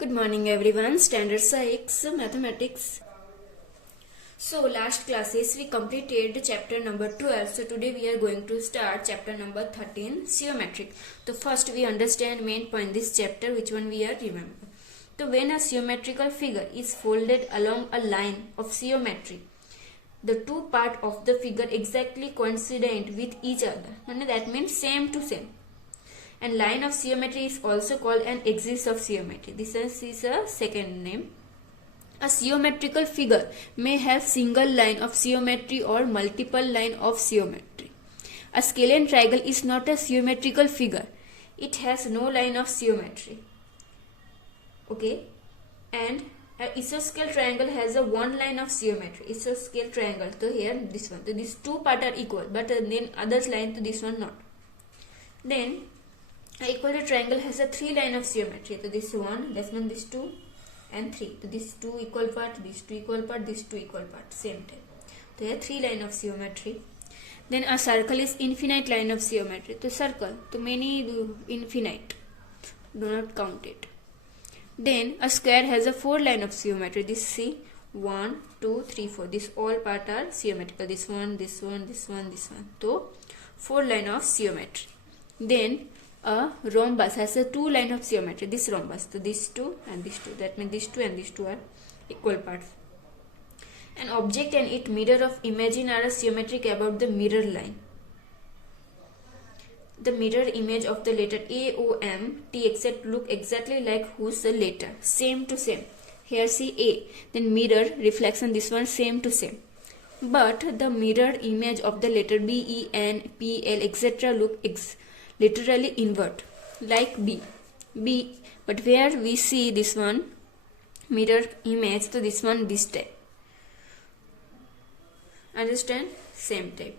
Good morning everyone. Standard 6 Mathematics. So last classes we completed chapter number 12. So today we are going to start chapter number 13 Geometric. So first we understand main point this chapter, which one we are remember. So when a geometrical figure is folded along a line of geometry, the two parts of the figure exactly coincident with each other. And that means same to same. And line of geometry is also called an axis of geometry. This is a second name. A geometrical figure may have single line of geometry or multiple line of geometry. A scalene triangle is not a geometrical figure. It has no line of geometry. Okay. And an isosceles triangle has a one line of geometry. Isosceles triangle. So here this one. So these two parts are equal, but then others line to this one not. Then an equilateral triangle has a three line of geometry. So this one, this one, this two, and three. So these two equal part, these two equal part, these two equal part, same type. So here three line of geometry. Then a circle is infinite line of geometry. So circle, so many infinite. Do not count it. Then a square has a four line of geometry. This see 1, 2, 3, 4. This all part are geometrical. This one, this one, this one, this one. So four line of geometry. Then a rhombus has a two line of geometry. This rhombus, so these two and these two. That means these two and these two are equal parts. An object and its mirror of imagine are geometric about the mirror line. The mirror image of the letter A, O, M, T, etc. look exactly like whose letter, same to same. Here see A, then mirror reflection. This one same to same. But the mirror image of the letter B, E, N, P, L, etc. look literally invert like B, but where we see this one mirror image, so this one this type. Understand? Same type.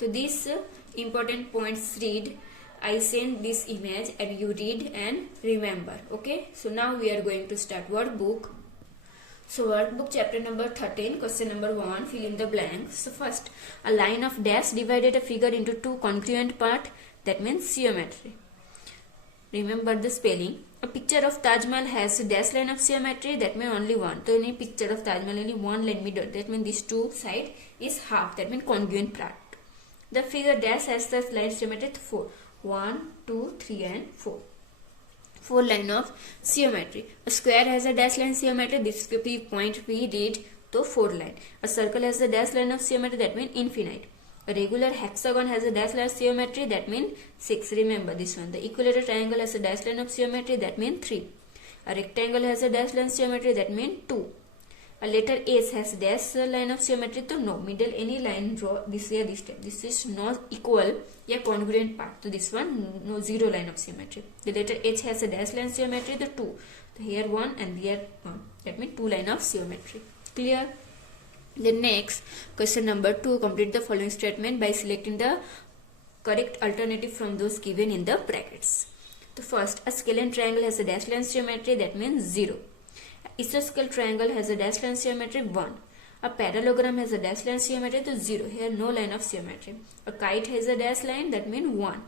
So these important points read. I send this image and you read and remember. Okay. So now we are going to start workbook. So workbook chapter number 13, question number 1, fill in the blanks. So first, a line of dash divided a figure into two congruent parts. That means geometry. Remember the spelling. A picture of Taj Mahal has a dash line of geometry. That means only one. So in a picture of Taj Mahal only one line middle. That means this two side is half. That means congruent part. The figure dash has the line geometry 4. 1, 2, 3 and 4. 4 line of geometry. A square has a dash line geometry. This point we read to 4 line. A circle has a dash line of geometry. That means infinite. A regular hexagon has a dash line of geometry. That means 6. Remember this one. The equilateral triangle has a dash line of geometry. That means 3. A rectangle has a dash line of geometry. That means 2. A letter S has a dash line of geometry. So no. Middle any line draw this way this time. This is not equal. Yeah, congruent part. So this one no zero line of geometry. The letter H has a dash line of geometry. The 2. So here 1 and here 1. That means 2 line of geometry. Clear? The next question number 2, complete the following statement by selecting the correct alternative from those given in the brackets. The first, a scalene triangle has a dash line geometry. That means 0. Isosceles triangle has a dash line geometry 1. A parallelogram has a dash line geometry to 0. Here no line of geometry. A kite has a dash line. That means 1.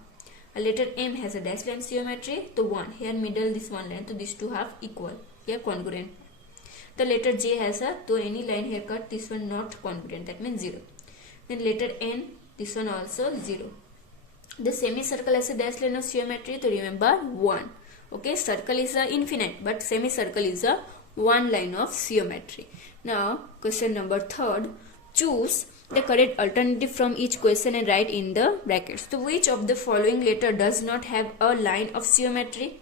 A letter M has a dash line geometry to 1. Here middle this one line. So these two half equal. Here congruent. The letter J has a, though any line here cut, this one not congruent, that means 0. Then letter N, this one also 0. The semicircle has a dash line of geometry, to remember 1. Okay, circle is a infinite, but semicircle is a one line of geometry. Now, question number 3, choose the correct alternative from each question and write in the brackets. So, which of the following letter does not have a line of geometry?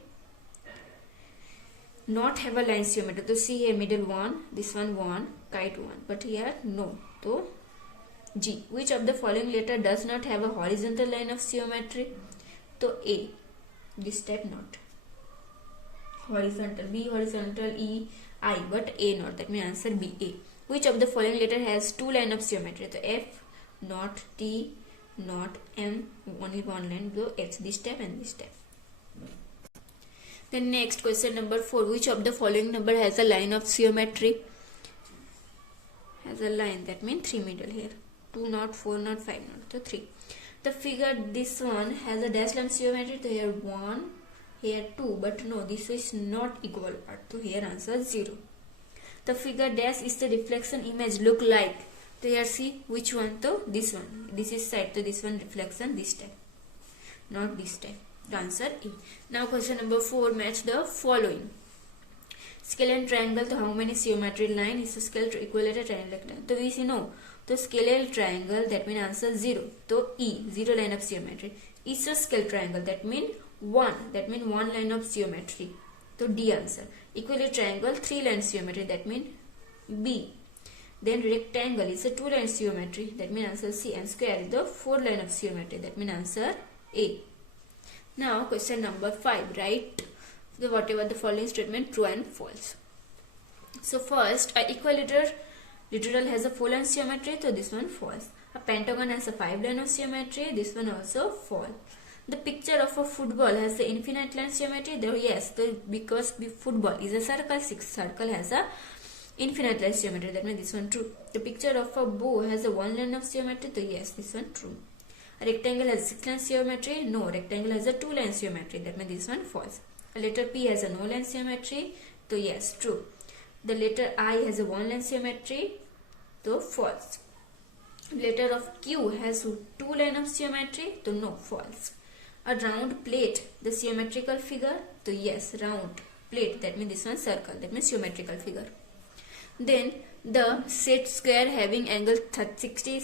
Not have a line geometry. So see here middle 1, this one 1, kite 1, but here no. So G. Which of the following letter does not have a horizontal line of geometry? So A. This type not. Horizontal. B horizontal, E, I, but A not. That means answer B, A. Which of the following letter has two line of geometry? So F, not T, not M, only one line. So H. This type and this type. Then next question number 4, which of the following number has a line of geometry? Has a line, that means 3 middle here. 2 not, 4 not, 5 not. So 3. The figure this one has a dash line geometry. So here 1, here 2, but no, this is not equal part. So here answer 0. The figure dash is the reflection image look like. So here see which one? So this one. This is side. So this one reflection this time, not this time. The answer A. Now question number 4. Match the following. Scale triangle. So how many symmetry line is a scale equilateral triangle? So we see no. So scale triangle, that means answer 0. So E, 0 line of symmetry. Is a scale triangle, that means 1. That means 1 line of symmetry. So D answer. Equilateral triangle, 3 line symmetry, that means B. Then rectangle is a 2 line symmetry, that means answer C. And square is the 4 line of symmetry, that means answer A. Now question number 5. Write the whatever the following statement true and false. So first, a equilateral literal has a 4 line symmetry, so this one false. A pentagon has a 5 line of symmetry, this one also false. The picture of a football has the infinite line symmetry, though yes, because football is a circle, 6 circle has a infinite line symmetry, that means this one true. The picture of a bow has a 1 line of symmetry, so yes, this one true. A rectangle has 6 line symmetry, no, rectangle has a 2 line symmetry, that means this one false. A letter P has a no line symmetry, so yes, true. The letter I has a 1 line symmetry, so false. Letter of Q has 2 line of symmetry, so no, false. A round plate, the symmetrical figure, so yes, round plate, that means this one circle, that means symmetrical figure. Then the set square having angle 30,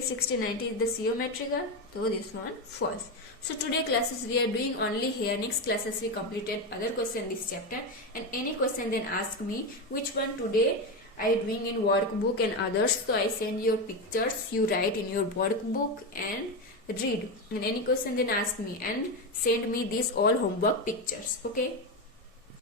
60, 90 is the symmetrical, so this one false. So today classes we are doing only here. Next classes we completed other question this chapter, and any question then ask me which one today I doing in workbook and others. So I send your pictures, you write in your workbook and read. And any question then ask me and send me these all homework pictures. Okay.